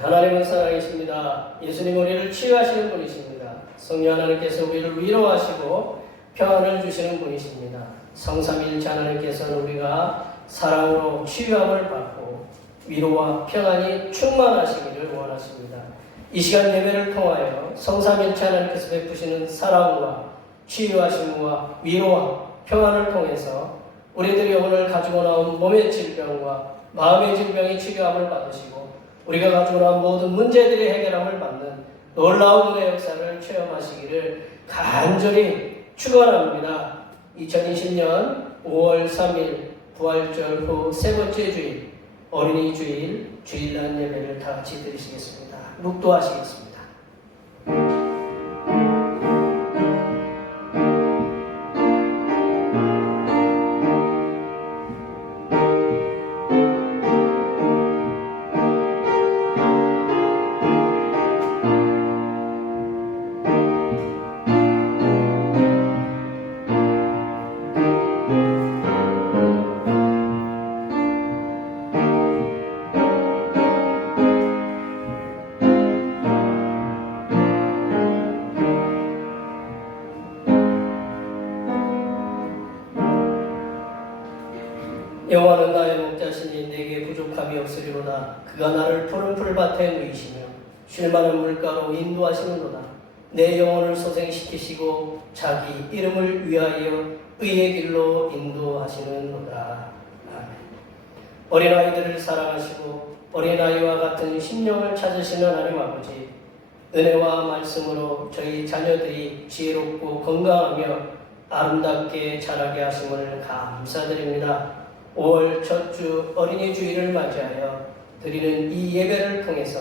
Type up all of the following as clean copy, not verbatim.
하나님은 살아계십니다. 예수님 우리를 치유하시는 분이십니다. 성령 하나님께서 우리를 위로하시고 평안을 주시는 분이십니다. 성삼일체 하나님께서는 우리가 사랑으로 치유함을 받고 위로와 평안이 충만하시기를 원하십니다. 이 시간 예배를 통하여 성삼일체 하나님께서 베푸시는 사랑과 치유하심과 위로와 평안을 통해서 우리들이 오늘 가지고 나온 몸의 질병과 마음의 질병이 치료함을 받으시고 우리가 가지고 나온 모든 문제들이 해결함을 받는 놀라운 은혜의 역사를 체험하시기를 간절히 축원합니다. 2020년 5월 3일 부활절 후 세 번째 주일 어린이 주일 주일날 예배를 다 같이 드리시겠습니다. 묵도하시겠습니다. 여호와는 나의 목자시니 내게 부족함이 없으리로다. 그가 나를 푸른 풀밭에 누이시며 쉴만한 물가로 인도하시는도다. 내 영혼을 소생시키시고 자기 이름을 위하여 의의 길로 인도하시는도다. 아멘. 어린아이들을 사랑하시고 어린아이와 같은 심령을 찾으시는 하나님 아버지, 은혜와 말씀으로 저희 자녀들이 지혜롭고 건강하며 아름답게 자라게 하심을 감사드립니다. 5월 첫 주 어린이 주일을 맞이하여 드리는 이 예배를 통해서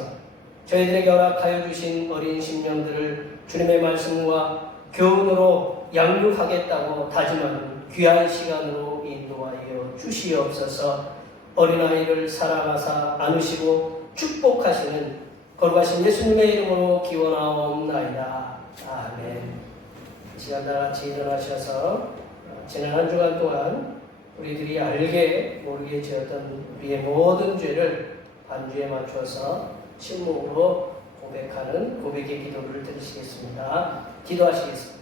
저희들에게 허락하여 주신 어린 심령들을 주님의 말씀과 교훈으로 양육하겠다고 다짐하는 귀한 시간으로 인도하여 주시옵소서. 어린아이를 사랑하사 안으시고 축복하시는 거룩하신 예수님의 이름으로 기원하옵나이다. 아멘. 이 시간 다 같이 일어나셔서 지난 한 주간 동안 우리들이 알게 모르게 지었던 우리의 모든 죄를 반주에 맞춰서 침묵으로 고백하는 고백의 기도를 드리시겠습니다. 기도하시겠습니다.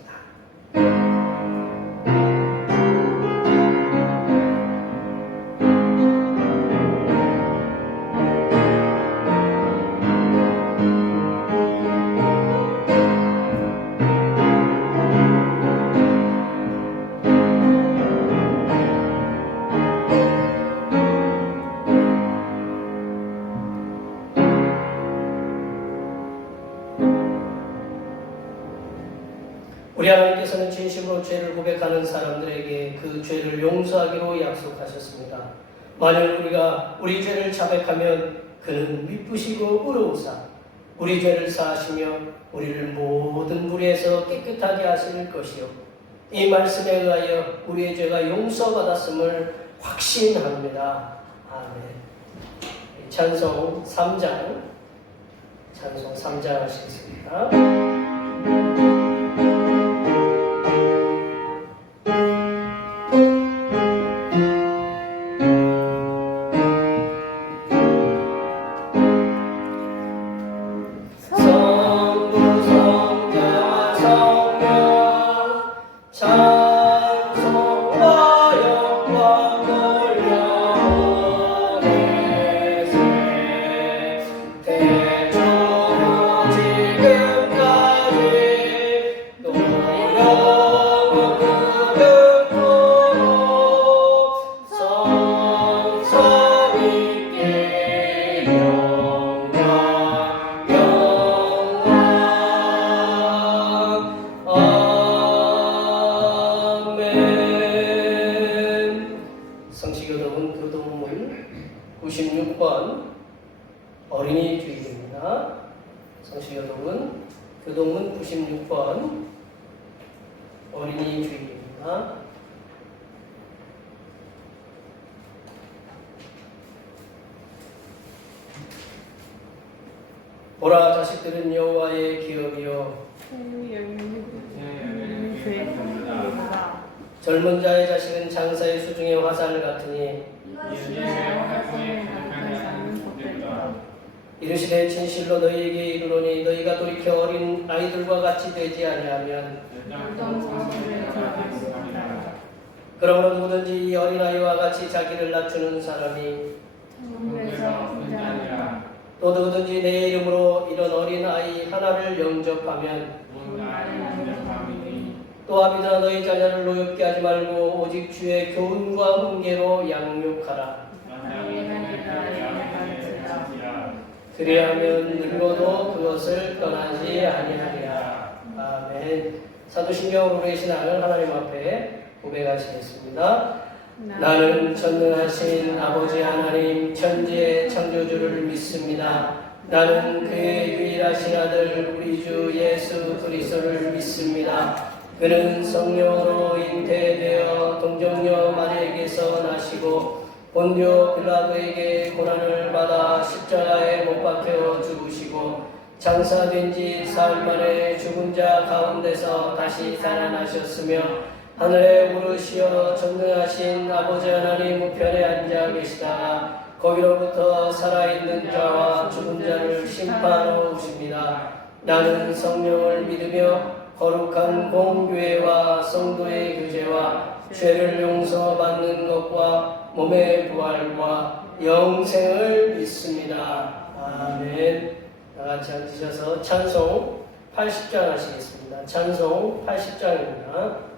우리 하나님께서는 진심으로 죄를 고백하는 사람들에게 그 죄를 용서하기로 약속하셨습니다. 만일 우리가 우리 죄를 자백하면 그는 미쁘시고 의로우사 우리 죄를 사하시며 우리를 모든 불의에서 깨끗하게 하실 것이요 이 말씀에 의하여 우리의 죄가 용서받았음을 확신합니다. 아멘. 찬송 3장 하시겠습니다. 성시교독은 교동문 96번 어린이 주일입니다. 성시교독은 교동문 96번 어린이 주일입니다. 보라 자식들은 여호와의 기업이요 젊은 자의 자식은 장사의 수중의 화살 같으니 이르시되 진실로 너희에게 이르노니 너희가 돌이켜 어린 아이들과 같이 되지 아니하면 그러므로 누구든지 이 어린아이와 같이 자기를 낮추는 사람이 또 누구든지 내 이름으로 이런 어린아이 하나를 영접하면 또 아비들아 너희 자녀를 노엽게 하지 말고 오직 주의 교훈과 훈계로 양육하라. 그리하면 늙어도 그것을 떠나지 아니하리라. 아멘. 사도신경 우리의 신앙을 하나님 앞에 고백하시겠습니다. 나는 전능하신 아버지 하나님 천지의 창조주를 믿습니다. 나는 그의 유일하신 아들 우리 주 예수 그리스도를 믿습니다. 그는 성령으로 잉태되어 동정녀 마리아에게서 나시고 본디오 빌라도에게 고난을 받아 십자가에 못 박혀 죽으시고 장사된 지 사흘 만에 죽은 자 가운데서 다시 살아나셨으며 하늘에 오르시어 전능하신 아버지 하나님 우편에 앉아 계시다가 거기로부터 살아있는 자와 죽은 자를 심판하러 오십니다. 나는 성령을 믿으며 거룩한 공교회와 성도의 교제와 죄를 용서받는 것과 몸의 부활과 영생을 믿습니다. 아멘. 다같이 앉으셔서 찬송 80장 하시겠습니다. 찬송 80장입니다.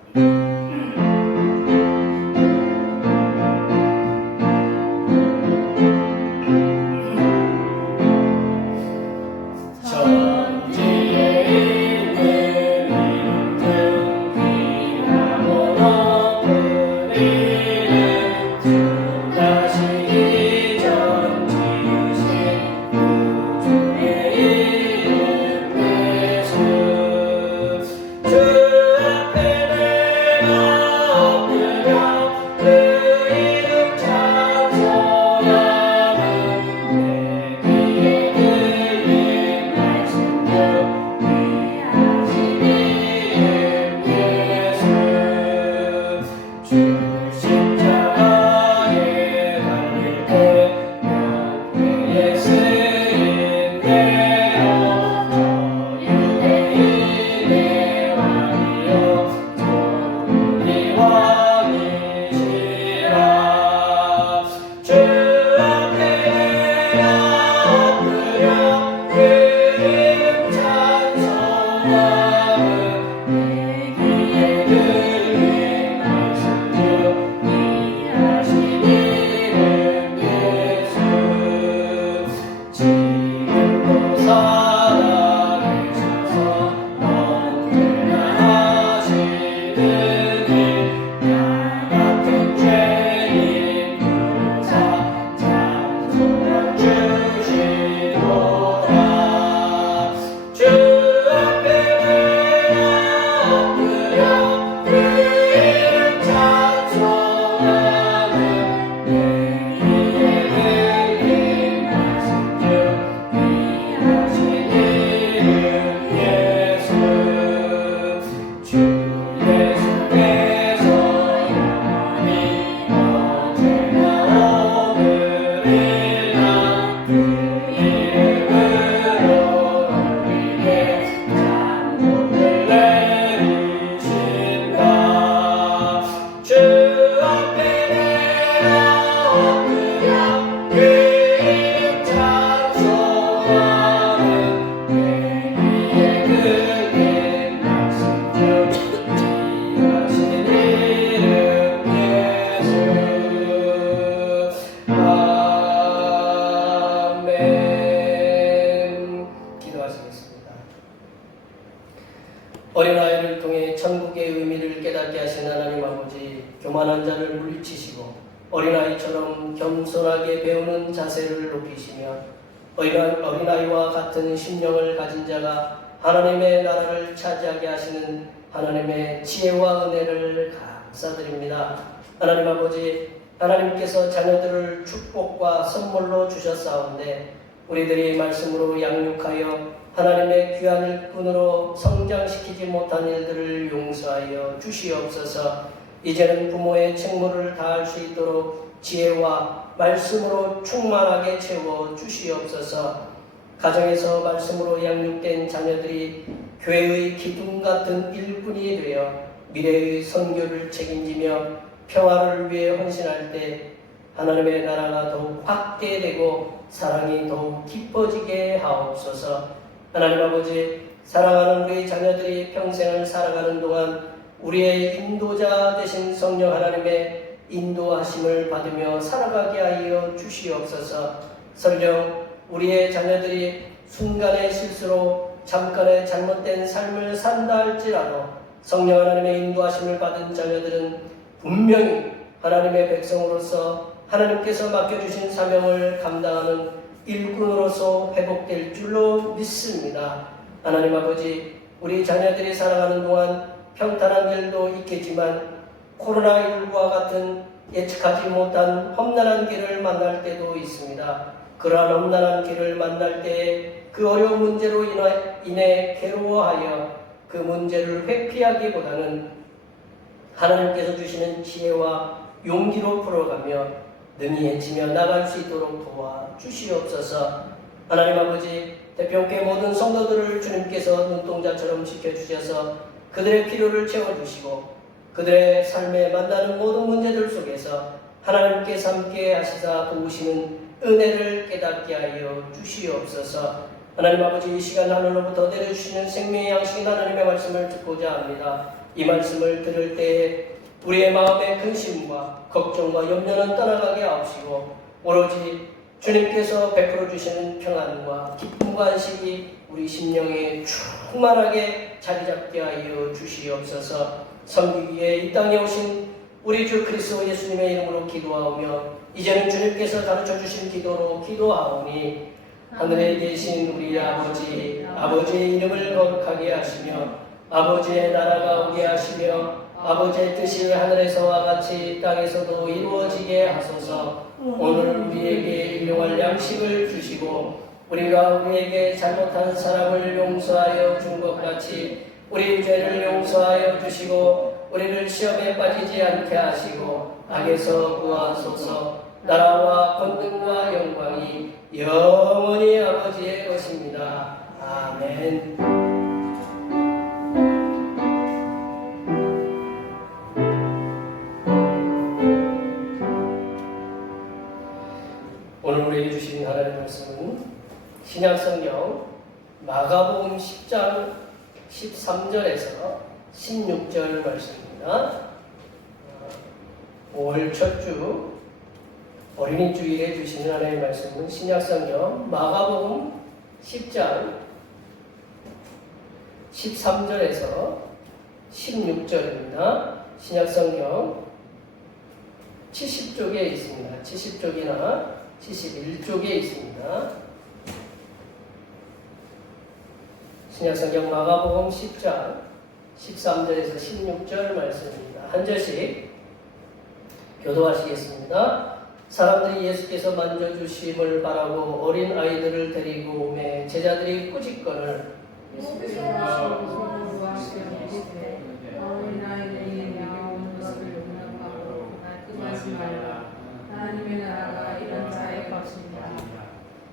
어린아이를 통해 천국의 의미를 깨닫게 하신 하나님 아버지, 교만한 자를 물리치시고 어린아이처럼 겸손하게 배우는 자세를 높이시며 어린아이와 같은 심령을 가진 자가 하나님의 나라를 차지하게 하시는 하나님의 지혜와 은혜를 감사드립니다. 하나님 아버지, 하나님께서 자녀들을 축복과 선물로 주셨사온데 우리들이 말씀으로 양육하여 하나님의 귀한 일꾼으로 성장시키지 못한 일들을 용서하여 주시옵소서. 이제는 부모의 책무를 다할 수 있도록 지혜와 말씀으로 충만하게 채워 주시옵소서. 가정에서 말씀으로 양육된 자녀들이 교회의 기둥 같은 일꾼이 되어 미래의 선교를 책임지며 평화를 위해 헌신할 때 하나님의 나라가 더욱 확대되고 사랑이 더욱 깊어지게 하옵소서. 하나님 아버지, 사랑하는 우리 자녀들이 평생을 살아가는 동안 우리의 인도자 되신 성령 하나님의 인도하심을 받으며 살아가게 하여 주시옵소서. 설령 우리의 자녀들이 순간의 실수로 잠깐의 잘못된 삶을 산다 할지라도 성령 하나님의 인도하심을 받은 자녀들은 분명히 하나님의 백성으로서 하나님께서 맡겨주신 사명을 감당하는 일꾼으로서 회복될 줄로 믿습니다. 하나님 아버지, 우리 자녀들이 살아가는 동안 평탄한 길도 있겠지만 코로나19와 같은 예측하지 못한 험난한 길을 만날 때도 있습니다. 그러한 험난한 길을 만날 때 그 어려운 문제로 인해 괴로워하여 그 문제를 회피하기보다는 하나님께서 주시는 지혜와 용기로 풀어가며 능히 헤치며 나갈 수 있도록 도와주시옵소서. 하나님 아버지, 대평교회 모든 성도들을 주님께서 눈동자처럼 지켜주셔서 그들의 필요를 채워주시고 그들의 삶에 만나는 모든 문제들 속에서 하나님께서 함께 하시사 도우시는 은혜를 깨닫게 하여 주시옵소서. 하나님 아버지, 이 시간 하늘로부터 내려주시는 생명의 양식인 하나님의 말씀을 듣고자 합니다. 이 말씀을 들을 때에 우리의 마음의 근심과 걱정과 염려는 떠나가게 하옵시고 오로지 주님께서 베풀어 주시는 평안과 기쁨과 안식이 우리 심령에 충만하게 자리 잡게 하여 주시옵소서. 섬기기 위해 이 땅에 오신 우리 주 그리스도 예수님의 이름으로 기도하오며 이제는 주님께서 가르쳐 주신 기도로 기도하오니 하늘에 계신 우리 아버지, 아버지의 이름을 거룩하게 하시며 아버지의 나라가 오게 하시며 아버지의 뜻이 하늘에서와 같이 땅에서도 이루어지게 하소서. 오늘 우리에게 일용할 양식을 주시고 우리가 우리에게 잘못한 사람을 용서하여 준 것 같이 우리 죄를 용서하여 주시고 우리를 시험에 빠지지 않게 하시고 악에서 구하소서. 나라와 권능과 영광이 영원히 아버지의 것입니다. 아멘. 오늘 우리에게 주신 하나님의 말씀은 신약성경 마가복음 10장 13절에서 16절 말씀입니다. 5월 첫 주 어린이 주일에 주시는 하나님의 말씀은 신약성경 마가복음 10장 13절에서 16절입니다. 신약성경 70쪽에 있습니다. 70쪽이나 71쪽에 있습니다. 신약성경 마가복음 10장 13절에서 16절 말씀입니다. 한 절씩 교도하시겠습니다. 사람들이 예수께서 만져주심을 바라고 어린 아이들을 데리고 오매 제자들이 꾸짖거늘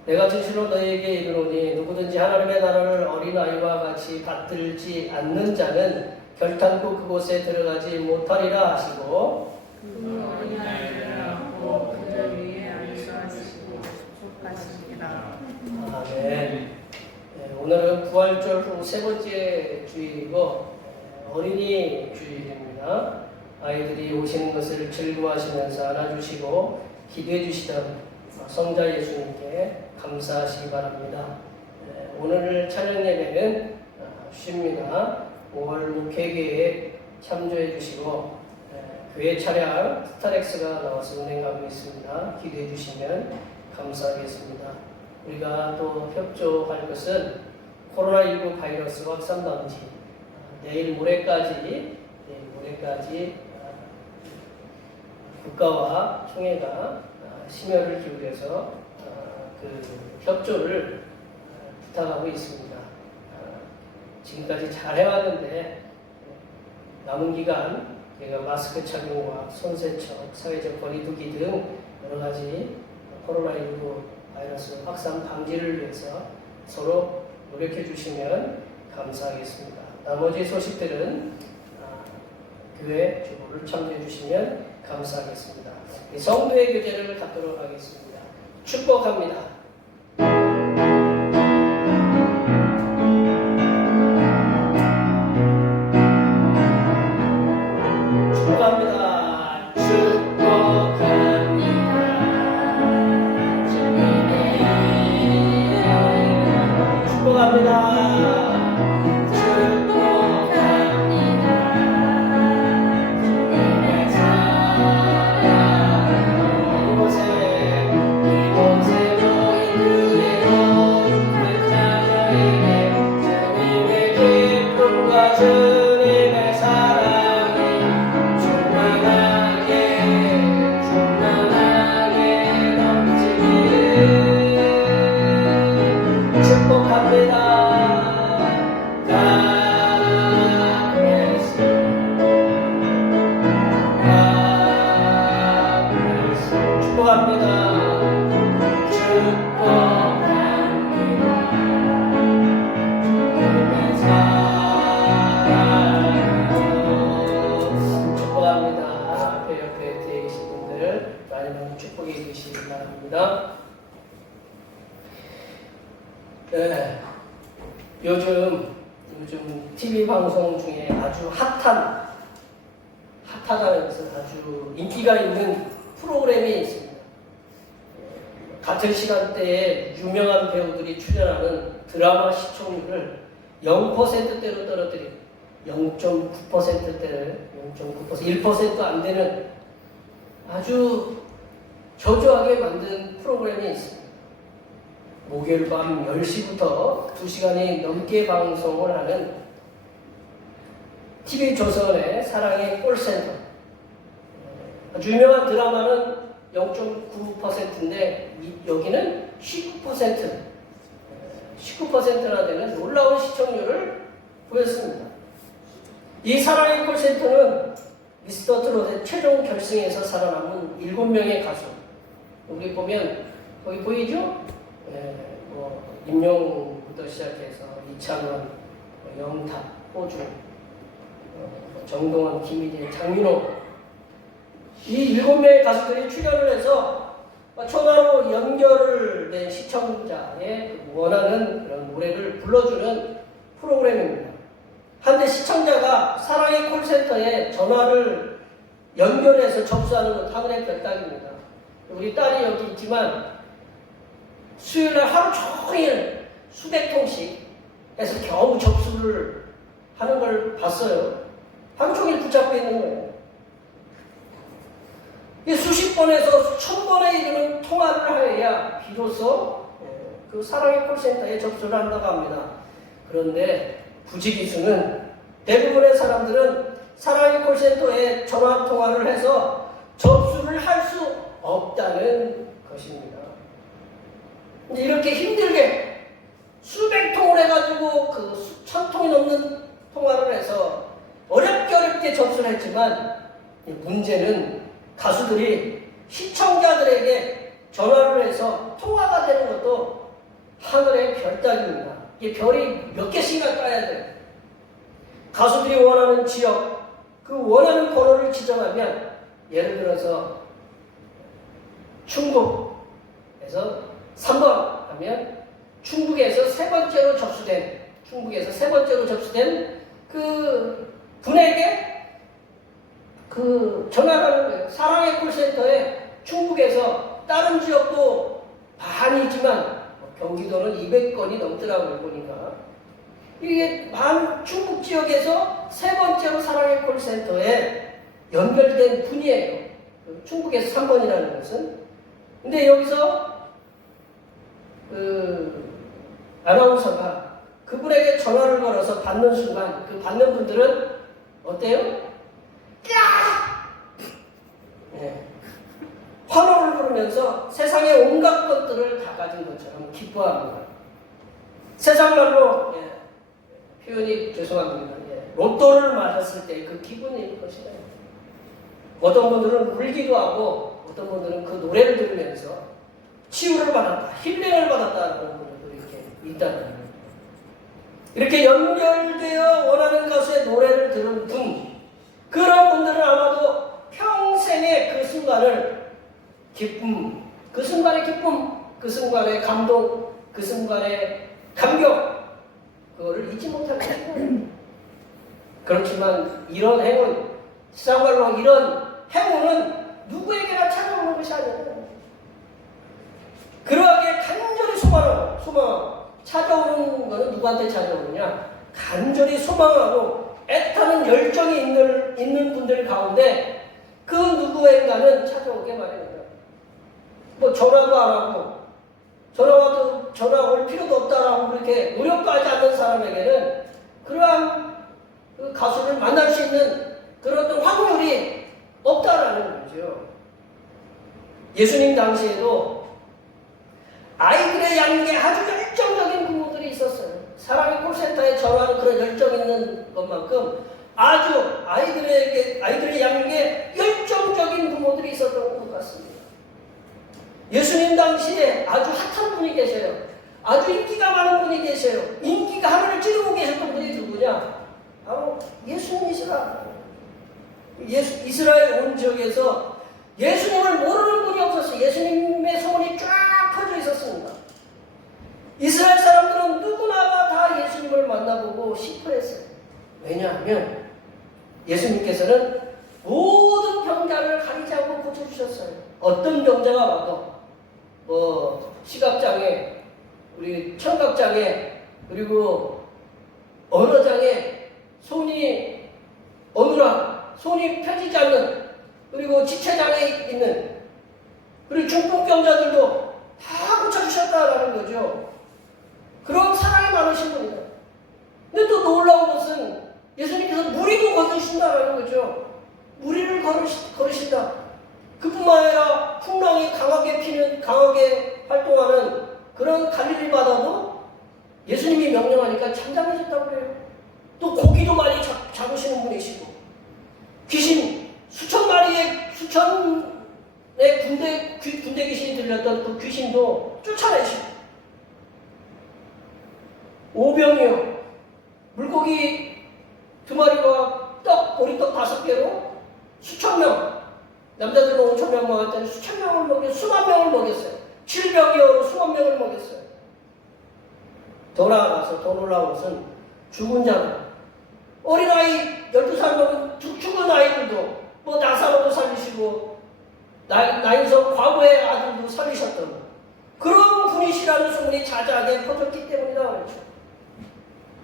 내가 진실로 너희에게 이르노니 누구든지 하나님의 나라를 어린아이와 같이 받들지 않는 자는 결탄코 그곳에 들어가지 못하리라 하시고 그 어린아이들을 안고 그들 위에 앉으시고 축복하십니다. 아멘. 네, 오늘은 부활절 후 세 번째 주일이고 어린이 주일입니다. 아이들이 오시는 것을 즐거워하시면서 안아주시고 기도해 주시던 성자 예수님께 감사하시기 바랍니다. 오늘 찬양 예배는 쉽니다. 5월 목회계에 참조해 주시고 교회 차량 스타렉스가 나와서 운행하고 있습니다. 기도해 주시면 감사하겠습니다. 우리가 또 협조할 것은 코로나19 바이러스 확산 방지, 내일 모레까지 국가와 총회가 심혈을 기울여서 그 협조를 부탁하고 있습니다. 지금까지 잘 해왔는데 남은 기간 저희가 마스크 착용과 손세척, 사회적 거리두기 등 여러 가지 코로나19 바이러스 확산 방지를 위해서 서로 노력해 주시면 감사하겠습니다. 나머지 소식들은 교회 주보를 참조해 주시면 감사하겠습니다. 성도의 교제를 갖도록 하겠습니다. 축복합니다. 축복합니다. 주님의 사랑이 충만하게 넘치기를 축복합니다. 축복합니다. 축복해 주시기 바랍니다. 네, 요즘 TV 방송 중에 아주 핫하다면서 아주 인기가 있는 프로그램이 있습니다. 같은 시간대에 유명한 배우들이 출연하는 드라마 시청률을 0%대로 떨어뜨린 0.9%대를 1% 안 되는 아주 저조하게 만든 프로그램이 있습니다. 목요일 밤 10시부터 2시간이 넘게 방송을 하는 TV조선의 사랑의 콜센터. 아주 유명한 드라마는 0.9%인데 여기는 19%나 되는 놀라운 시청률을 보였습니다. 이 사랑의 콜센터는 미스터 트롯의 최종 결승에서 살아남은 7명의 가수. 우리 보면 거기 보이죠? 임영웅부터 시작해서 이찬원, 영탁, 호중, 정동원, 김희재, 장민호 이 7명의 가수들이 출연을 해서 전화로 연결을 된 시청자의 원하는 그런 노래를 불러주는 프로그램입니다. 한데 시청자가 사랑의 콜센터에 전화를 연결해서 접수하는 것 하늘의 별따기입니다. 우리 딸이 여기 있지만 수요일날 하루 종일 수백 통씩 해서 겨우 접수를 하는 걸 봤어요. 하루 종일 붙잡고 있는 거예요. 수십 번에서 수천 번에 이르는 통화를 해야 비로소 그 사랑의 콜센터에 접수를 한다고 합니다. 그런데 부지기수는 대부분의 사람들은 사랑의 콜센터에 전화 통화를 해서 접수를 할 수 없다는 것입니다. 이렇게 힘들게 수백 통을 해가지고 그 수천 통이 넘는 통화를 해서 어렵게 접수를 했지만 문제는 가수들이 시청자들에게 전화를 해서 통화가 되는 것도 하늘의 별따기입니다. 이게 별이 몇 개씩이나 따야 돼요. 가수들이 원하는 지역, 그 원하는 번호를 지정하면 예를 들어서 충북에서 3번 하면 충북에서 세 번째로 접수된 그 분에게 그 전화를 하는 거예요. 사랑의 콜센터에 충북에서 다른 지역도 반이지만 경기도는 200건이 넘더라고요, 보니까. 이게 충북 지역에서 세 번째로 사랑의 콜센터에 연결된 분이에요. 충북에서 3번이라는 것은. 근데 여기서 아나운서가 그분에게 전화를 걸어서 받는 순간 그 받는 분들은 어때요? 야! 네. 환호를 부르면서 세상의 온갖 것들을 다 가진 것처럼 기뻐합니다. 세상말로 표현이 죄송합니다. 로또를 맞았을 때 그 기분일 것이에요. 어떤 분들은 울기도 하고 어떤 분들은 그 노래를 들으면서 치유를 받았다, 힐링을 받았다는 분들도 이렇게 있다는 거예요. 이렇게 연결되어 원하는 가수의 노래를 들은 분, 그런 분들은 아마도 평생의 그 순간을 기쁨, 그 순간의 기쁨, 그 순간의 감동, 그 순간의 감격, 그거를 잊지 못할 것입니다. 그렇지만 이런 행운, 세상말로 이런 행운은 누구에게나 찾아오는 것이 아니에요. 그러하게 간절히 소망하고 찾아오는 것은 누구한테 찾아오느냐? 간절히 소망하고 애타는 열정이 있는 분들 가운데 그 누구인가는 찾아오게 마련입니다. 뭐 전화도 안 하고 전화 올 필요도 없다라고 그렇게 노력하지 않는 사람에게는 그러한 그 가수를 만날 수 있는 그런 어떤 확률이 없다라는 거죠. 예수님 당시에도 아이들의 양육에 아주 열정적인 부모들이 있었어요. 사랑의 콜센터에 전화하는 그런 열정 있는 것만큼 아주 아이들의 양육에 열정적인 부모들이 있었던 것 같습니다. 예수님 당시에 아주 핫한 분이 계세요. 아주 인기가 많은 분이 계세요. 인기가 하늘을 찌르고 계셨던 분이 누구냐? 바로 예수님이시라. 이스라엘 온 지역에서 예수님을 모르는 분이 없었어요. 예수님의 소문이 쫙 퍼져 있었습니다. 이스라엘 사람들은 누구나 다 예수님을 만나보고 싶어 했어요. 왜냐하면 예수님께서는 모든 병자를 가리지 않고 고쳐주셨어요. 어떤 병자가 와도 시각장애, 우리 청각장애, 그리고 언어장애, 손이 어눌함, 손이 펴지지 않는, 그리고 지체장애 있는, 그리고 중풍병자들도 다 고쳐주셨다라는 거죠. 그런 사랑이 많으신 분이에요. 근데 또 놀라운 것은 예수님께서 무리도 걸으신다라는 거죠. 무리를 걸으신다. 그뿐만 아니라 풍랑이 강하게 활동하는 그런 갈릴리 바다도 예수님이 명령하니까 잠잠해졌다고 그래요. 또 고기도 많이 잡으시는 분이시고, 귀신 수천의 군대 귀신이 들렸던 그 귀신도 쫓아내시고, 오병이요, 물고기 2마리와 보리떡 5개로 수천 명, 남자들은 5,000명 먹었더니 수천 명을 먹였어요. 수만 명을 먹였어요. 700여로 수만 명을 먹였어요. 더 나아가서 더 놀라운 것은 죽은 자는 어린아이 12살 먹은 죽은 아이들도 나사로도 살리시고 나인성 과거의 아들도 살리셨던 그런 분이시라는 소문이 자자하게 퍼졌기 때문이다 그랬죠.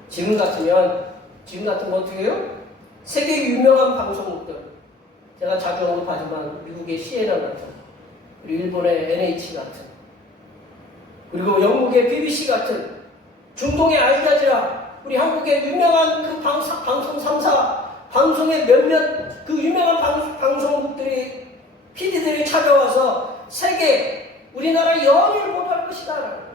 지금 같은 거 어떻게 해요? 세계 유명한 방송국들, 제가 자주 언급하지만 미국의 CNN 같은, 그리고 일본의 NH 같은, 그리고 영국의 BBC 같은, 중동의 알자지라, 우리 한국의 유명한 그 방송 3사, 방송의 몇몇 그 유명한 방송국들이, PD들이 찾아와서 세계, 우리나라 연일 보도할 것이다 라는 거죠.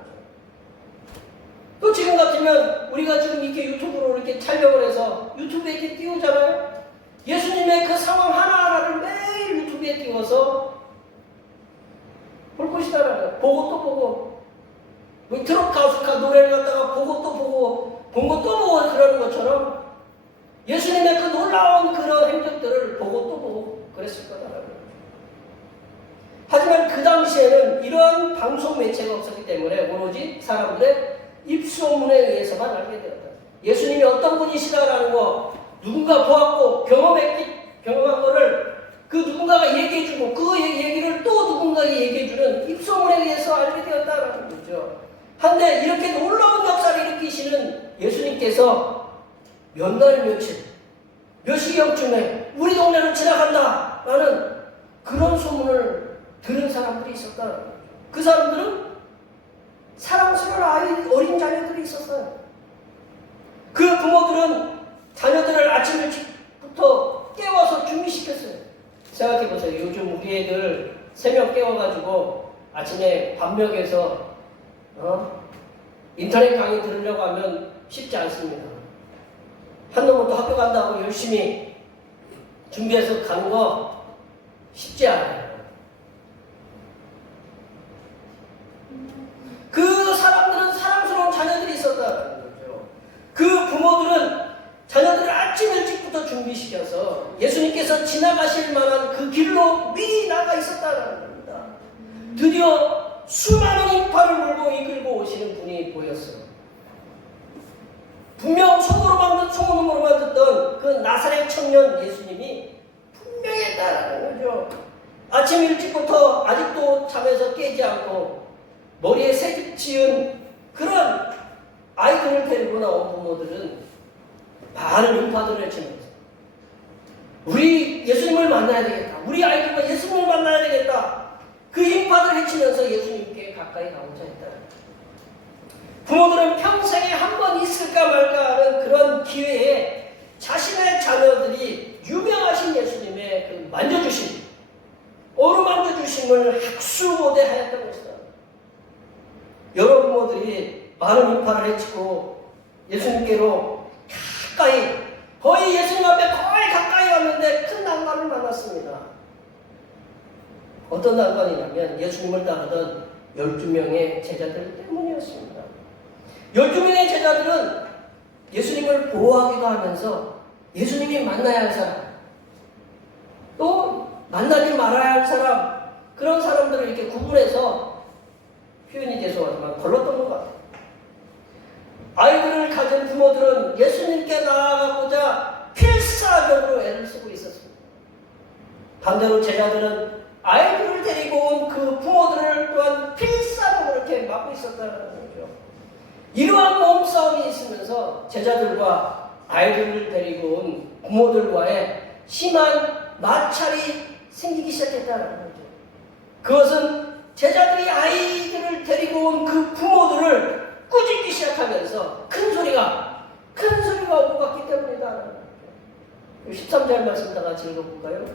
또 지금 같으면 우리가 지금 이렇게 유튜브로 이렇게 촬영을 해서 유튜브에 이렇게 띄우잖아요. 예수님의 그 상황 하나하나를 매일 유튜브에 띄워서 볼 것이다 라는 거예요. 보고 또 보고, 트롯 가수가 노래를 갖다가 보고 또 보고, 본 거 또 보고 그러는 것처럼 예수님의 그 놀라운 그런 행적들을 보고 또 보고 그랬을 거다라는 거죠. 하지만 그 당시에는 이러한 방송 매체가 없었기 때문에 오로지 사람들의 입소문에 의해서만 알게 되었다. 예수님이 어떤 분이시다라는 거 누군가 보았고 경험한 거를 그 누군가가 얘기해주고 그 얘기를 또 누군가에게 얘기해주는 입소문에 의해서 알게 되었다라는 거죠. 한데 이렇게 놀라운 역사를 일으키시는 예수님께서 몇 날 며칠 몇 시경쯤에 우리 동네를 지나간다라는 그런 소문을 들은 사람들이 있었다. 그 사람들은 사랑스러운 어린 자녀들이 있었어요. 그 부모들은 자녀들을 아침 일찍부터 깨워서 준비시켰어요. 생각해보세요. 요즘 우리 애들 3명 깨워가지고 아침에 밥 먹여서 인터넷 강의 들으려고 하면 쉽지 않습니다. 한 놈은 또 학교 간다고 열심히 준비해서 가는 거 쉽지 않아요. 그 사람들은 사랑스러운 자녀들이 준비시켜서 예수님께서 지나가실 만한 그 길로 미리 나가 있었다는 겁니다. 드디어 수많은 인파를 몰고 이끌고 오시는 분이 보였어요. 분명 소문으로만 듣던 그 나사렛 청년 예수님이 분명했다라는 거죠. 아침 일찍부터 아직도 잠에서 깨지 않고 머리에 새집 지은 그런 아이들을 데리고 나온 부모들은 많은 인파들을 해치면서 우리 예수님을 만나야 되겠다. 우리 아이들과 예수님을 만나야 되겠다. 그 인파를 해치면서 예수님께 가까이 가고자 했다. 부모들은 평생에 한 번 있을까 말까 하는 그런 기회에 자신의 자녀들이 유명하신 예수님의 그 만져주심, 어루만져 주심을 학수고대하였던 것이다. 여러 부모들이 많은 인파를 해치고 예수님께로 가까이, 거의 예수님 앞에 거의 가까이 왔는데 큰 난관을 만났습니다. 어떤 난관이냐면 예수님을 따르던 12명의 제자들 때문이었습니다. 12명의 제자들은 예수님을 보호하기도 하면서 예수님이 만나야 할 사람, 또 만나지 말아야 할 사람, 그런 사람들을 이렇게 구분해서 표현이 죄송하지만 걸렀던 것 같아요. 아이들을 가진 부모들은 예수님께 나아가고자 필사적으로 애를 쓰고 있었습니다. 반대로 제자들은 아이들을 데리고 온 그 부모들을 또한 필사적으로 이렇게 막고 있었다는 거죠. 이러한 몸싸움이 있으면서 제자들과 아이들을 데리고 온 부모들과의 심한 마찰이 생기기 시작했다는 거죠. 그것은 제자들이 아이들을 데리고 온 그 부모들을 꾸짖기 시작하면서 큰 소리가 오고 갔기 때문이다. 13절 말씀 다 같이 읽어볼까요?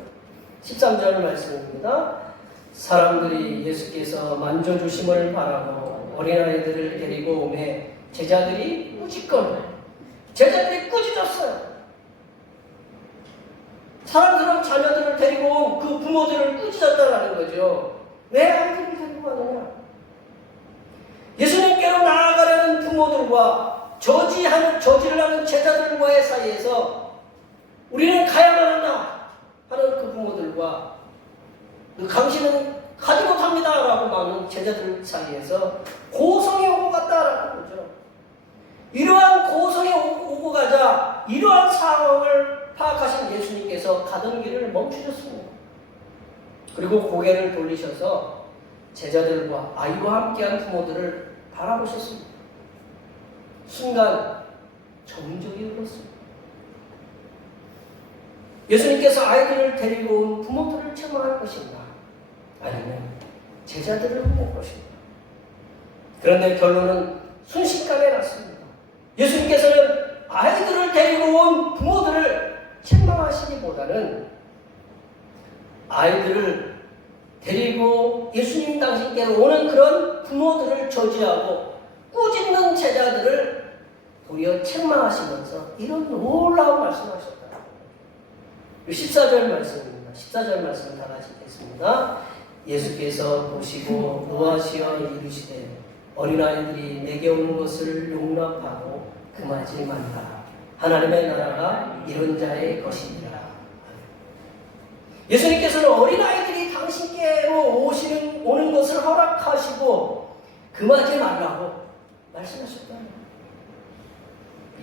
13절 말씀입니다. 사람들이 예수께서 만져주심을 바라고 어린아이들을 데리고 오매 제자들이 꾸짖었어요. 사람들은 자녀들을 데리고 온 그 부모들을 꾸짖었다는 거죠. 왜 아이들을 데리고 가느냐? 예수님께로 나아가려는 부모들과 저지를 하는 제자들과의 사이에서 우리는 가야만 한다 하는 그 부모들과 그 당신은 가지 못합니다 라고 말하는 제자들 사이에서 고성이 오고 갔다라는 거죠. 이러한 고성이 오고 가자 이러한 상황을 파악하신 예수님께서 가던 길을 멈추셨습니다. 그리고 고개를 돌리셔서 제자들과 아이와 함께한 부모들을 바라보셨습니다. 순간 정적이 흘렀습니다. 예수님께서 아이들을 데리고 온 부모들을 책망할 것인가? 아니면 제자들을 혼낼 것인가? 그런데 결론은 순식간에 났습니다. 예수님께서는 아이들을 데리고 온 부모들을 책망하시기보다는 아이들을 데리고 예수님 당신께로 오는 그런 부모들을 저지하고 꾸짖는 제자들을 도리어 책망하시면서 이런 놀라운 말씀을 하셨다. 14절 말씀입니다. 14절 말씀 다 같이 읽겠습니다. 예수께서 보시고 노하시어 이르시되 어린아이들이 내게 오는 것을 용납하고 금하지 말라. 하나님의 나라가 이런 자의 것이니라. 예수님께서는 어린아이들이 당신께로 오는 것을 허락하시고 금하지 말라고 말씀하셨다.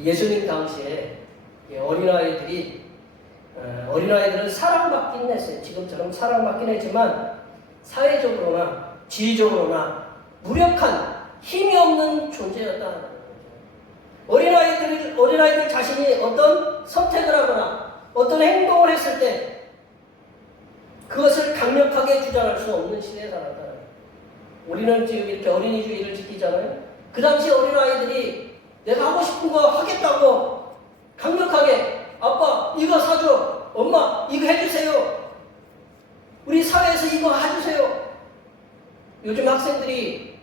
예수님 당시에 어린아이들은 사랑받긴 했어요. 지금처럼 사랑받긴 했지만 사회적으로나 지위적으로나 무력한 힘이 없는 존재였다는 거죠. 어린아이들 자신이 어떤 선택을 하거나 어떤 행동을 했을 때 그것을 강력하게 주장할 수 없는 시대에 살았다는 거예요. 우리는 지금 이렇게 어린이주의를 지키잖아요. 그 당시 어린아이들이 내가 하고 싶은 거 하겠다고 강력하게 아빠 이거 사줘, 엄마 이거 해주세요, 우리 사회에서 이거 해주세요. 요즘 학생들이,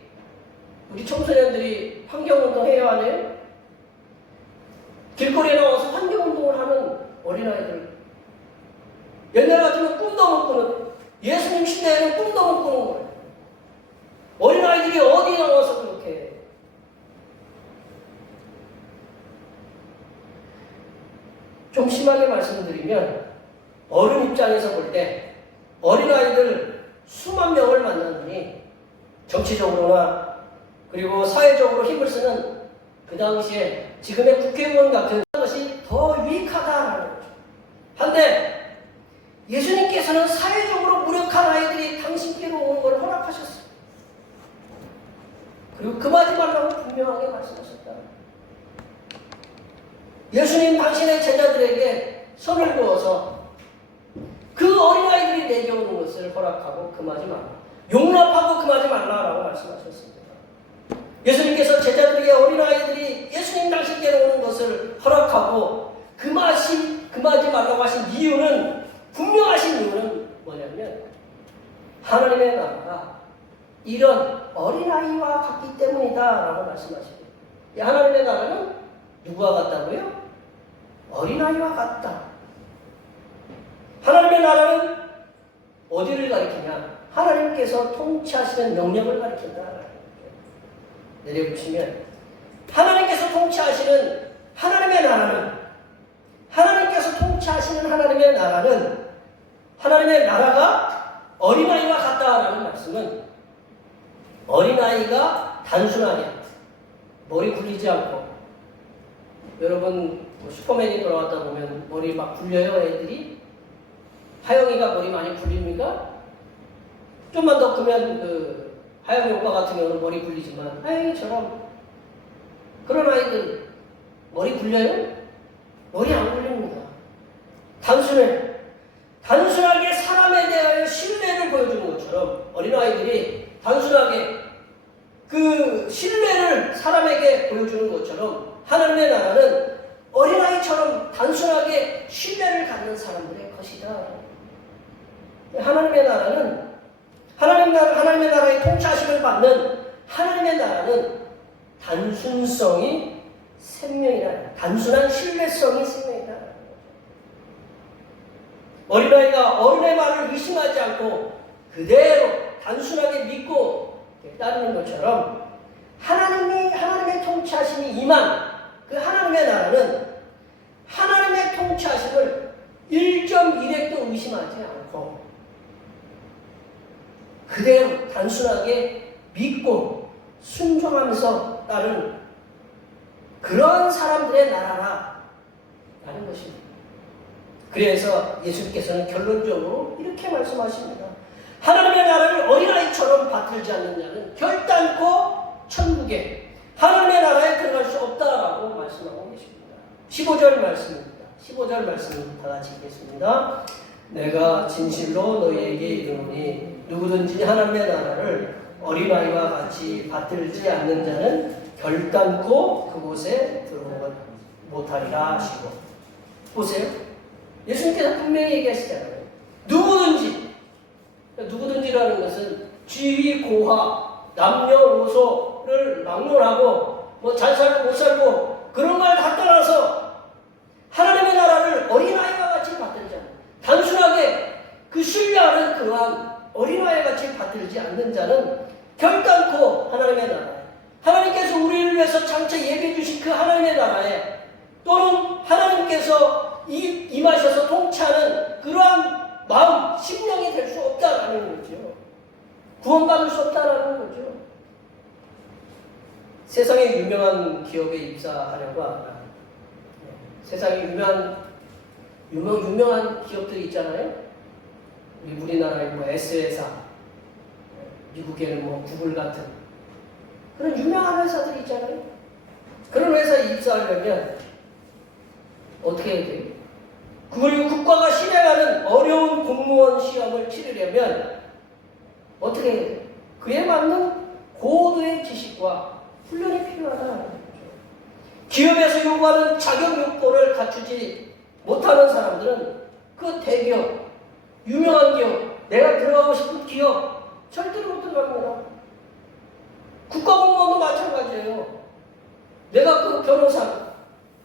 우리 청소년들이 환경운동 해야 하네요. 길거리에 나와서 환경운동을 하는 어린아이들, 옛날 같으면 꿈도 못 꾸는, 예수님 시대에는 꿈도 못 꾸는 거예요. 어린아이들이 어디 나와서 그렇게 해요. 좀 심하게 말씀드리면 어른 입장에서 볼 때 어린아이들 수만 명을 만나느니 정치적으로나 그리고 사회적으로 힘을 쓰는 그 당시에 지금의 국회의원 같은 것이 더 유익하다라는 거죠. 한데 예수님께서는 사회적으로 무력한 아이들이 당신께로 오는 걸 허락하셨어요. 그리고 금하지 말라고 분명하게 말씀하셨다. 예수님 당신의 제자들에게 손을 그어서 그 어린아이들이 내려오는 것을 허락하고 금하지 말라. 용납하고 금하지 말라라고 말씀하셨습니다. 예수님께서 제자들에게 어린아이들이 예수님 당신께로 오는 것을 허락하고 금하지 말라고 하신 이유는, 분명하신 이유는 뭐냐면 하나님의 나라가 이런 어린아이와 같기 때문이다라고 말씀하시고, 하나님의 나라는 누구와 같다고요? 어린아이와 같다. 하나님의 나라는 어디를 가리키냐? 하나님께서 통치하시는 영역을 가리킨다. 내려보시면 하나님께서 통치하시는 하나님의 나라는, 하나님께서 통치하시는 하나님의 나라는, 하나님의 나라가 어린아이와 같다라는 말씀은 어린아이가 단순하게 머리 굴리지 않고, 여러분 슈퍼맨이 돌아왔다 보면 머리 막 굴려요 애들이? 하영이가 머리 많이 굴립니까? 좀만 더 크면 그 하영이 오빠 같은 경우는 머리 굴리지만 하영이처럼 그런 아이들 머리 굴려요? 머리 안 굴립니다. 단순하게 사람에 대하여 신뢰를 보여주는 것처럼 어린아이들이 단순하게 그 신뢰를 사람에게 보여주는 것처럼 하나님의 나라는 어린아이처럼 단순하게 신뢰를 갖는 사람들의 것이다. 하나님의 나라는 하나님의 나라의 통치하심을 받는 하나님의 나라는 단순성이 생명이다. 단순한 신뢰성이 생명이다. 어린아이가 어른의 말을 의심하지 않고 그대로 단순하게 믿고 따르는 것처럼 하나님의 통치하심이 임한 그 하나님의 나라는 하나님의 통치하심을 1.1핵도 의심하지 않고 그대로 단순하게 믿고 순종하면서 따르는 그런 사람들의 나라라는 것입니다. 그래서 예수님께서는 결론적으로 이렇게 말씀하십니다. 하나님의 나라를 어린아이처럼 받들지 않는 자는 결단코 천국에 하나님의 나라에 들어갈 수 없다라고 말씀하고 계십니다. 15절 말씀입니다. 15절 말씀 다 같이 읽겠습니다. 내가 진실로 너희에게 이르노니 누구든지 하나님의 나라를 어린아이와 같이 받들지 않는 자는 결단코 그곳에 들어오지 못하리라 하시고. 보세요. 예수님께서 분명히 얘기하시잖아요. 누구든지라는 것은 지위, 고하, 남녀노소를 막론하고 뭐 잘 살고 못 살고 그런 걸 다 떠나서 하나님의 나라를 어린아이와 같이 받들지 않는, 단순하게 그 신뢰하는 그러한 어린아이 같이 받들지 않는 자는 결단코 하나님의 나라에, 하나님께서 우리를 위해서 장차 예비해 주신 그 하나님의 나라에, 또는 하나님께서 임하셔서 통치하는 그러한 마음, 심령이 될 수 없다라는 거죠. 구원받을 수 없다라는 거죠. 세상에 유명한 기업에 입사하려고 하면 세상에 유명한 기업들이 있잖아요. 우리나라에 뭐 S회사, 미국에는 뭐 구글 같은 그런 유명한 회사들이 있잖아요. 그런 회사에 입사하려면 어떻게 해야 돼요? 그리고 국가가 실행하는 어려운 공무원 시험을 치르려면 어떻게 해야 돼요? 그에 맞는 고도의 지식과 훈련이 필요하다는 거죠. 기업에서 요구하는 자격 요건을 갖추지 못하는 사람들은 그 대기업, 유명한 기업, 내가 들어가고 싶은 기업 절대로 못 들어갑니다. 국가공무원도 마찬가지예요. 내가 그 변호사,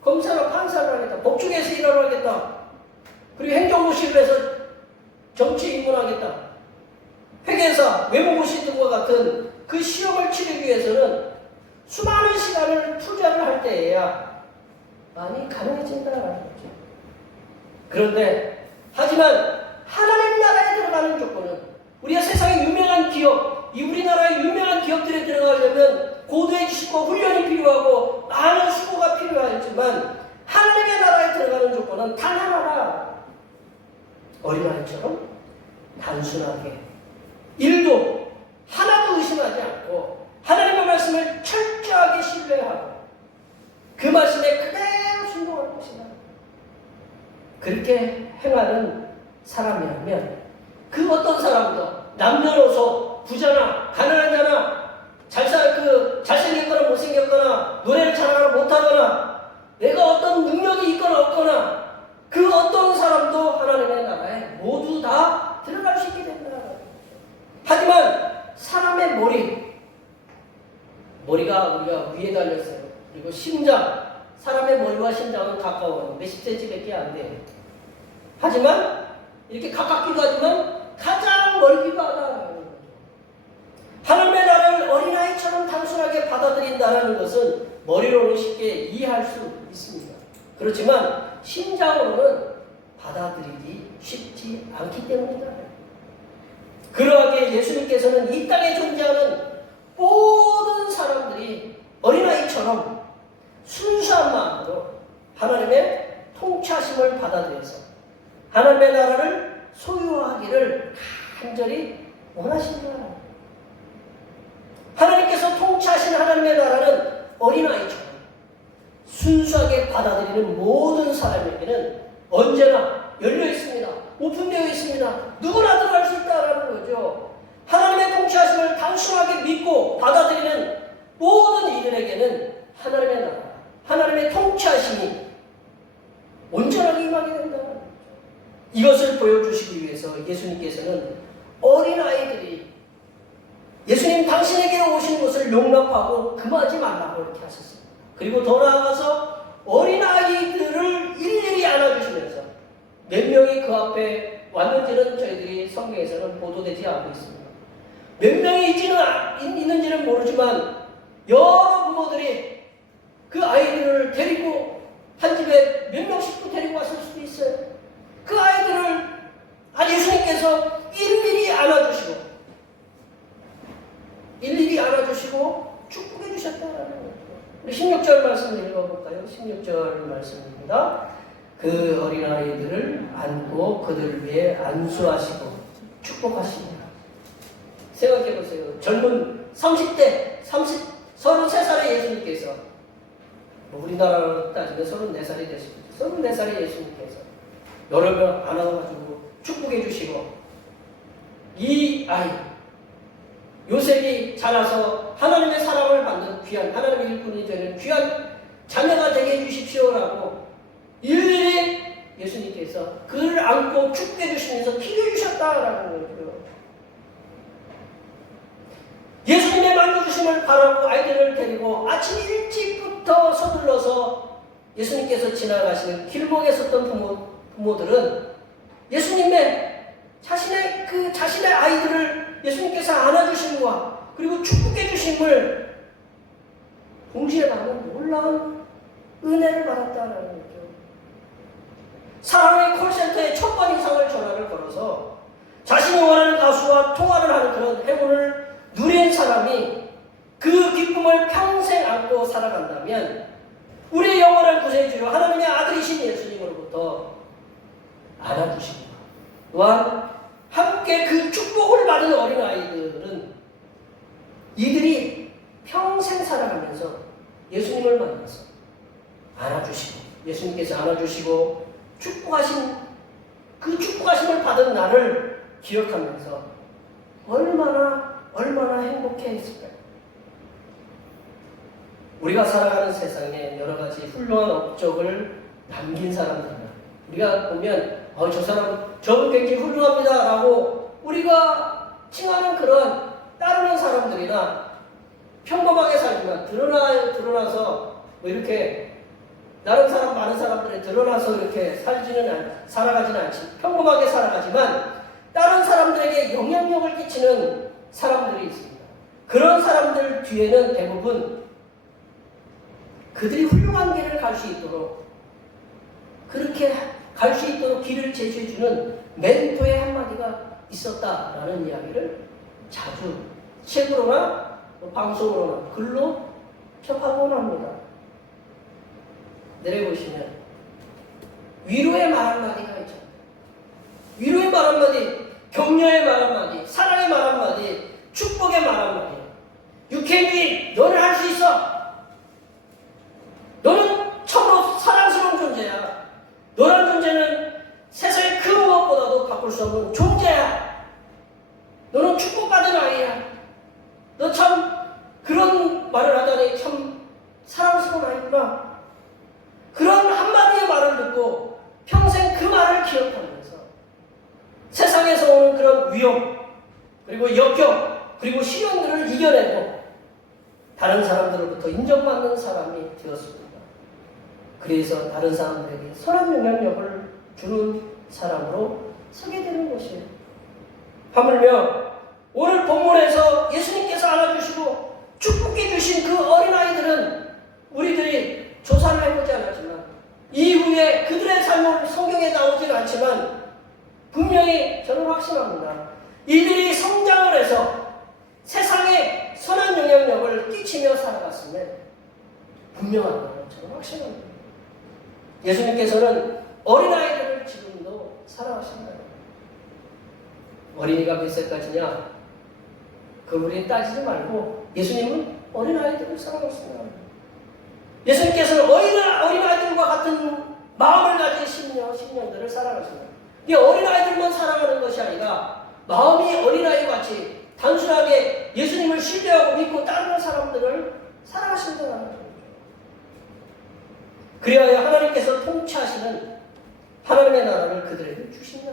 검사나 판사를 하겠다, 법조계에서 일하러 하겠다, 그리고 행정고시를 해서 정치 입문하겠다, 회계사, 외무고시 등과 같은 그 시험을 치르기 위해서는 수많은 시간을 투자를 할 때에야 많이 가능해진다는 거죠. 그런데 하지만 하나님 나라에 들어가는 조건은 우리가 세상에 유명한 기업, 이 우리나라의 유명한 기업들에 들어가려면 고도의 지식과 훈련이 필요하고 많은 수고가 필요하지만 하나님의 나라에 들어가는 조건은 단 하나라. 어린아이처럼 단순하게 일도 하나도 의심하지 않고 하나님의 말씀을 철저하게 신뢰하고 그 말씀에 그대로 순종하는 것이다. 그렇게 행하는 사람이라면 그 어떤 사람도 남녀노소 부자나 가난하잖아 잘생겼거나 못생겼거나 노래를 잘하거나 못하거나 내가 어떤 능력이 있거나 없거나 그 어떤 사람도 하나님의 나라에 모두 다 들어갈 수 있게 된다. 하지만 사람의 머리가 우리가 위에 달렸어요. 그리고 심장, 사람의 머리와 심장은 가까워요. 몇십 cm밖에 안 돼요. 하지만 이렇게 가깝기도 하지만 가장 멀기도 하다. 하나님의 나라를 어린아이처럼 단순하게 받아들인다는 것은 머리로는 쉽게 이해할 수 있습니다. 그렇지만 심장으로는 받아들이기 쉽지 않기 때문이다. 그러하기에 예수님께서는 이 땅에 존재하는 모든 사람들이 어린아이처럼 순수한 마음으로 하나님의 통치하심을 받아들여서 하나님의 나라를 소유하기를 간절히 원하십니다. 하나님께서 통치하신 하나님의 나라는 어린아이처럼 순수하게 받아들이는 모든 사람에게는 언제나 열려 있습니다. 오픈되어 있습니다. 누구나 들어갈 수 있다는 거죠. 하나님의 통치하심을 단순하게 믿고 받아들이는 모든 이들에게는 하나님의 나라, 하나님의 통치하심이 온전하게 임하게 된다. 이것을 보여주시기 위해서 예수님께서는 어린아이들이 예수님 당신에게 오시는 것을 용납하고 금하지 말라고 이렇게 하셨습니다. 그리고 더 나아가서 어린아이들을 일일이 안아주시면서 몇 명이 그 앞에 왔는지는 저희들이 성경에서는 보도되지 않고 있습니다. 몇 명이 있는지는 모르지만 여러 부모들이 그 아이들을 데리고 한 집에 몇 명씩도 데리고 왔을 수도 있어요. 그 아이들을 예수님께서 일일이 안아주시고 축복해 주셨다는 거죠. 16절 말씀을 읽어볼까요? 16절 말씀입니다. 그 어린아이들을 안고 그들 위에 안수하시고 축복하십니다. 생각해보세요. 젊은 30대, 33살의 예수님께서 우리나라로 따지면 34살이 되십니다. 34살의 예수님께서 여러 명 안아가지고 축복해 주시고 이 아이 요셉이 자라서 하나님의 사랑을 받는 귀한 하나님의 일꾼이 되는 귀한 자녀가 되게 해주십시오라고 일일이 예수님께서 그를 안고 축복해 주시면서 기도해 주셨다라는 거죠. 예수님의 만져주심을 바라고 아이들을 데리고 아침 일찍부터 서둘러서 예수님께서 지나가시는 길목에 섰던 부모들은 예수님의 자신의 아이들을 예수님께서 안아주심과 그리고 축복해 주심을 동시에 받는 놀라운 은혜를 받았다는 거죠. 사랑의 콜센터에 1000번 이상을 전화를 걸어서 자신이 원하는 가수와 통화를 하는 그런 행운을 누린 사람이 그 기쁨을 평생 안고 살아간다면 우리의 영원한 구세주요 하나님의 아들이신 예수님으로부터 안아주십니다. 또한 함께 그 축복을 받은 어린아이들은 이들이 평생 살아가면서 예수님을 만나서 안아주시고 예수님께서 안아주시고 그 축복하심을 받은 나를 기억하면서 얼마나 행복해했을까요? 우리가 살아가는 세상에 여러 가지 훌륭한 업적을 남긴 사람들입니다. 우리가 보면 저 사람 저분 굉장히 훌륭합니다 라고 우리가 칭하는 그런 따르는 사람들이나 평범하게 살지만 드러나서 뭐 이렇게 다른 사람 많은 사람들이 드러나서 이렇게 살아가지는 않지 평범하게 살아가지만 다른 사람들에게 영향력을 끼치는 사람들이 있습니다. 그런 사람들 뒤에는 대부분 그들이 훌륭한 길을 갈 수 있도록 그렇게 갈 수 있도록 길을 제시해주는 멘토의 한마디가 있었다라는 이야기를 자주 책으로나 방송으로나 글로 접하곤 합니다. 내려보시면 위로의 말 한마디가 있죠. 위로의 말 한마디, 격려의 말 한마디, 사랑의 말 한마디, 축복의 말 한마디. You can do it. 너는 할 수 있어. 너는 참으로 사랑스러운 존재야. 너란 존재는 세상의 그 무엇보다도 바꿀 수 없는 존재야. 너는 축복받은 아이야. 너 참 그런 말을 하다니 참 사랑스러운 아이구나. 그런 한마디의 말을 듣고 평생 그 말을 기억하면서 세상에서 오는 그런 위험, 그리고 역경, 그리고 시련들을 이겨내고 다른 사람들로부터 인정받는 사람이 되었습니다. 그래서 다른 사람들에게 선한 영향력을 주는 사람으로 서게 되는 것이에요. 하물며 오늘 본문에서 예수님께서 안아주시고 축복해 주신 그 어린아이들은 우리들이 조사를 해보지 않았지만 이후에 그들의 삶은 성경에 나오진 않지만 분명히 저는 확신합니다. 이들이 성장을 해서 세상에 선한 영향력을 끼치며 살아갔으면 분명하다고 저는 확신합니다. 예수님께서는 어린아이들을 지금도 사랑하신다. 어린이가 몇 살까지냐? 그걸 따지지 말고 예수님은 어린아이들을 사랑하신다. 예수님께서는 어린아이들과 같은 마음을 가진 심령들을 사랑하신다. 이 어린아이들만 사랑하는 것이 아니라 마음이 어린아이 같이 단순하게 예수님을 신뢰하고 믿고 따르는 사람들을 사랑하신다는 거죠. 그리하여 하나님께서 통치하시는 하나님의 나라를 그들에게 주신다.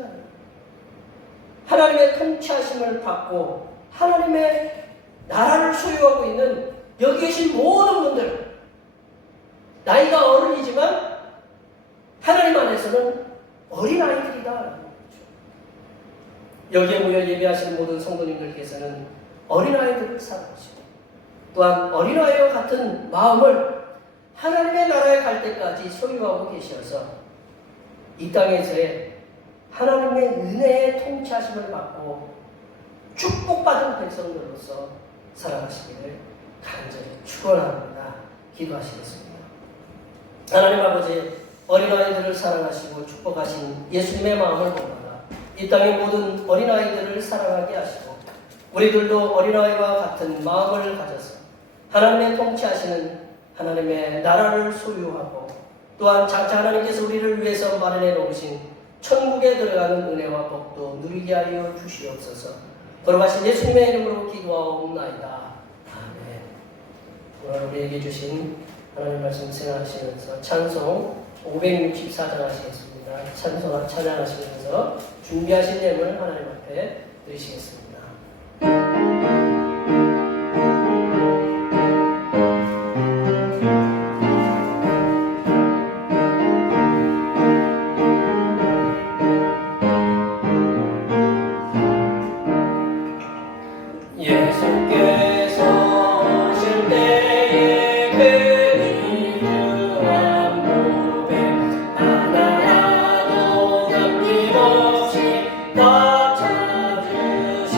하나님의 통치하심을 받고 하나님의 나라를 소유하고 있는 여기 계신 모든 분들, 나이가 어른이지만 하나님 안에서는 어린아이들이다. 여기에 모여 예배하시는 모든 성도님들께서는 어린아이들을 사랑하시고 또한 어린아이와 같은 마음을 하나님의 나라에 갈 때까지 소유하고 계셔서 이 땅에서의 하나님의 은혜의 통치하심을 받고 축복받은 백성들로서 살아가시기를 간절히 축원합니다. 기도하시겠습니다. 하나님 아버지, 어린아이들을 사랑하시고 축복하신 예수님의 마음을 본받아 이 땅의 모든 어린아이들을 사랑하게 하시고 우리들도 어린아이와 같은 마음을 가져서 하나님의 통치하시는 하나님의 나라를 소유하고 또한 장차 하나님께서 우리를 위해서 마련해 놓으신 천국에 들어가는 은혜와 복도 누리게 하여 주시옵소서. 돌아가신 예수님의 이름으로 기도하옵나이다. 아멘. 오늘 우리에게 주신 하나님 말씀 생각하시면서 찬송 564장 하시겠습니다. 찬양하시면서 준비하신 예물 하나님 앞에 드리시겠습니다. 다 찾으시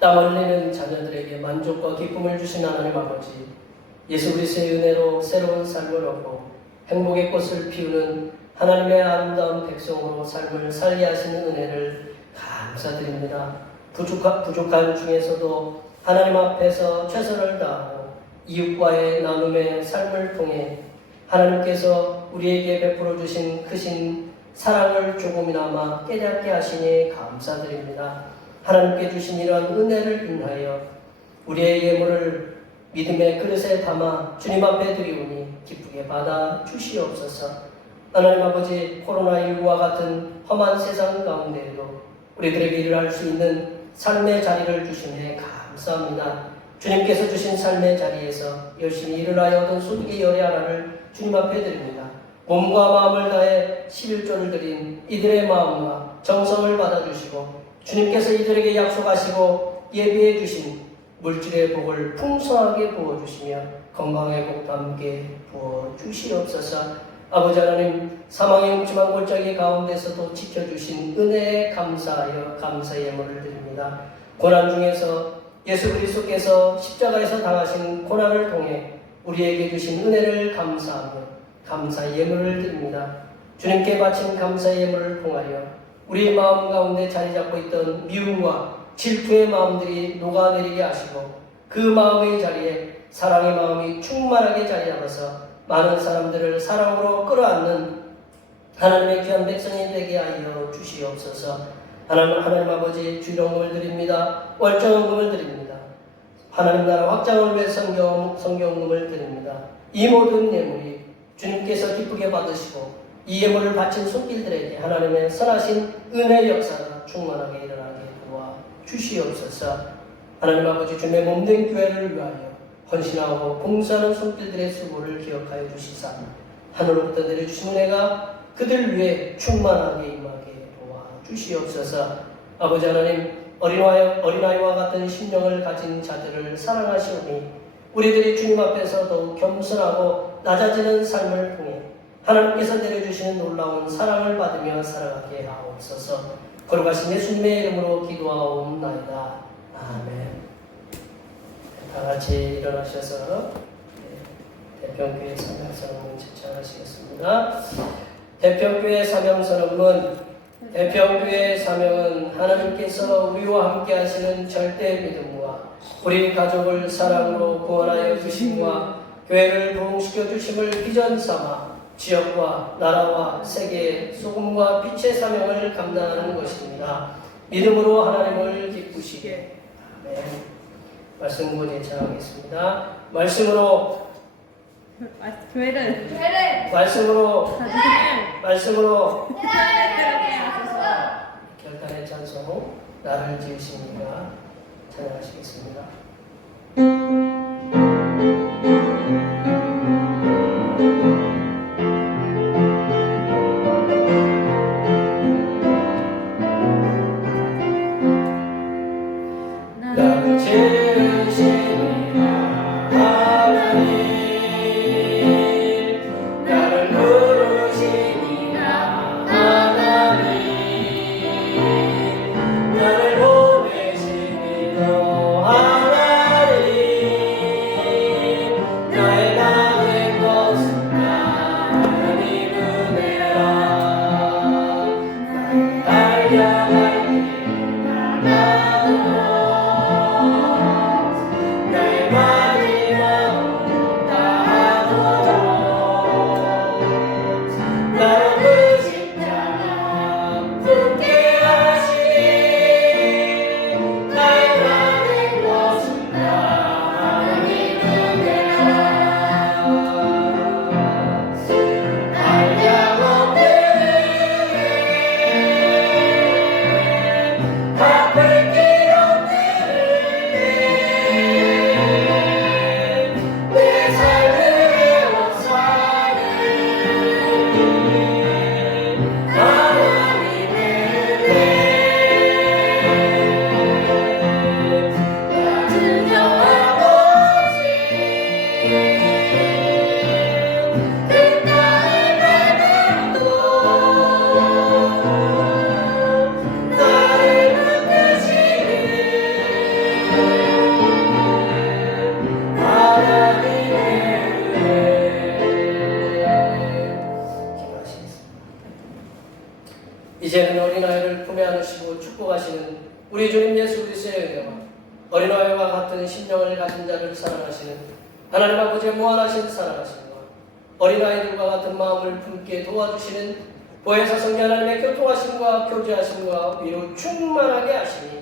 땀 흘리는 자녀들에게 만족과 기쁨을 주신 하나님 아버지, 예수 그리스도의 은혜로 새로운 삶을 얻고 행복의 꽃을 피우는 하나님의 아름다운 백성으로 삶을 살게 하시는 은혜를 감사드립니다. 부족한 중에서도 하나님 앞에서 최선을 다하고 이웃과의 나눔의 삶을 통해 하나님께서 우리에게 베풀어 주신 크신 사랑을 조금이나마 깨닫게 하시니 감사드립니다. 하나님께 주신 이러한 은혜를 인하여 우리의 예물을 믿음의 그릇에 담아 주님 앞에 드리오니 기쁘게 받아 주시옵소서. 하나님 아버지, 코로나19와 같은 험한 세상 가운데에도 우리들에게 일할 수 있는 삶의 자리를 주시니 감사합니다. 주님께서 주신 삶의 자리에서 열심히 일을 하여 얻은 소득의 열의 하나를 주님 앞에 드립니다. 몸과 마음을 다해 11조를 드린 이들의 마음과 정성을 받아주시고 주님께서 이들에게 약속하시고 예비해 주신 물질의 복을 풍성하게 부어주시며 건강의 복도 함께 부어주시옵소서. 아버지 하나님, 사망의 음침한 골짜기 가운데서도 지켜주신 은혜에 감사하여 감사의 예물을 드립니다. 고난 중에서 예수 그리스도께서 십자가에서 당하신 고난을 통해 우리에게 주신 은혜를 감사하며 감사의 예물을 드립니다. 주님께 바친 감사의 예물을 통하여 우리의 마음 가운데 자리 잡고 있던 미움과 질투의 마음들이 녹아내리게 하시고 그 마음의 자리에 사랑의 마음이 충만하게 자리 잡아서 많은 사람들을 사랑으로 끌어안는 하나님의 귀한 백성이 되게 하여 주시옵소서. 하나님 아버지, 주일헌금을 드립니다. 월정헌금을 드립니다. 하나님 나라 확장을 위해 성경헌금을 드립니다. 이 모든 예물이 주님께서 기쁘게 받으시고 이 예물을 바친 손길들에게 하나님의 선하신 은혜의 역사가 충만하게 일어나게 도와 주시옵소서. 하나님 아버지, 주님의 몸된 교회를 위하여 헌신하고 봉사하는 손길들의 수고를 기억하여 주시사 하늘로부터 내려주신 은혜가 그들 위해 충만하게 임하게 도와 주시옵소서. 아버지 하나님, 어린아이와 같은 심령을 가진 자들을 사랑하시오니 우리들이 주님 앞에서 더욱 겸손하고 낮아지는 삶을 통해 하나님께서 내려주시는 놀라운 사랑을 받으며 살아가게 하옵소서. 거룩하신 예수님의 이름으로 기도하옵나이다. 아멘. 다 같이 일어나셔서 대평교회 사명선언문 제창하시겠습니다. 대평교회 사명선언문. 대평교회 사명은 하나님께서 우리와 함께 하시는 절대 믿음과 우리 가족을 사랑으로 구원하여 주심과 교회를 부흥시켜 주심을 비전 삼아 지역과 나라와 세계의 소금과 빛의 사명을 감당하는 것입니다. 믿음으로 하나님을 기쁘시게. 아멘. 말씀 구원에 제하겠습니다. 말씀으로 결단의 찬송 나를 지으십니다. 찬양하시겠습니다. 나를 지으십니다. 하나님 나를 부르십니다. 하나님 나를 보내십니다. 하나님 나의 나의 것은 하나님 은혜라. 나를 달려갈 길 나도 나의 어린아이와 같은 심령을 가진 자를 사랑하시는 하나님 아버지의 무한하신 사랑하심과 어린아이들과 같은 마음을 품게 도와주시는 보혜사 성령 하나님의 교통하심과 교제하심과 위로 충만하게 하시니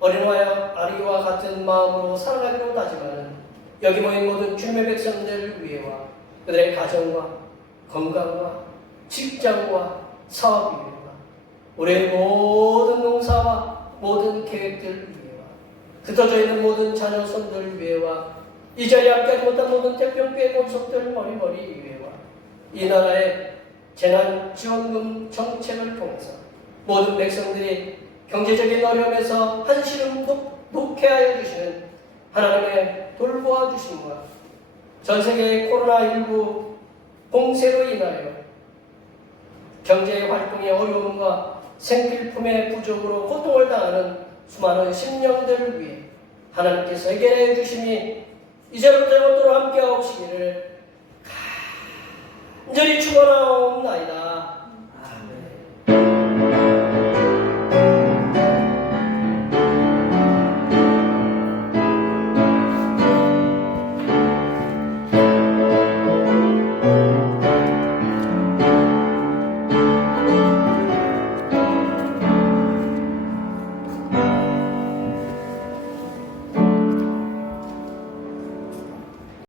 어린아이와 같은 마음으로 살아가기로 다짐하는 여기 모인 모든 주님의 백성들 위해와 그들의 가정과 건강과 직장과 사업 위해와 우리의 모든 농사와 모든 계획들 위해와 흩어져 있는 모든 자녀 손들 위해와 이 자리에 함께하지 못한 모든 태평교회 권속들 머리머리 위해와 이 나라의 재난지원금 정책을 통해서 모든 백성들이 경제적인 어려움에서 한시름 놓게 하여 주시는 하나님의 돌보아 주심과 전세계의 코로나19 공세로 인하여 경제 활동의 어려움과 생필품의 부족으로 고통을 당하는 수많은 심령들을 위해 하나님께서 해결해 주심이 이제부터 영원토록 함께하옵시기를 간절히 축원하옵나이다.